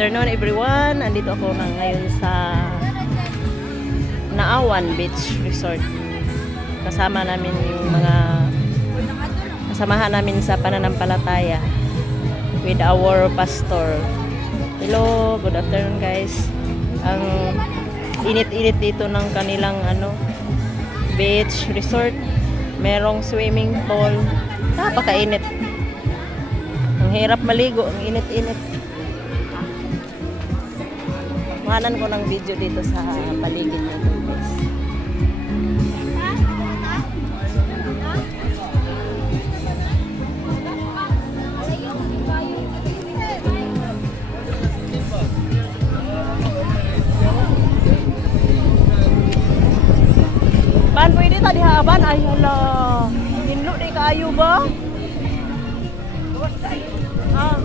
afternoon everyone. Andito ako na ngayon sa Naawan Beach Resort. Kasama namin yung mga kasamahan namin sa pananampalataya with our pastor. Hello, good afternoon guys. Ang init-init dito ng kanilang beach resort. Merong swimming pool. Napakainit. Ang hirap maligo, ang init-init. Kuhanan ko ng video dito sa paligid nito guys. Ban pwede ta dihaban ay hala. Hinlo di kaayo ba? Ah.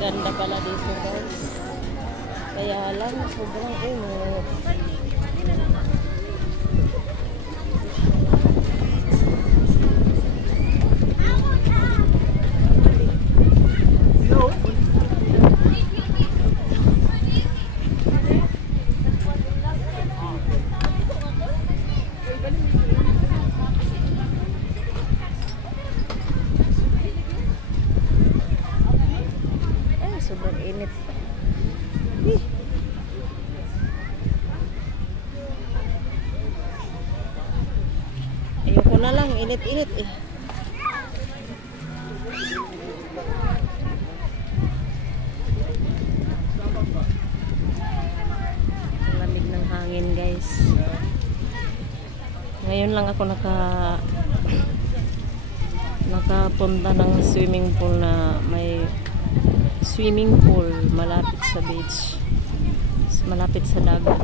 Ganda pala dito guys. Kaya lang sobrang init. Sobrang init. Ayoko na lang, init-init eh. Ang lamig ng hangin guys. Ngayon lang ako nakapunta ng swimming pool na may swimming pool malapit sa beach, malapit sa dagat.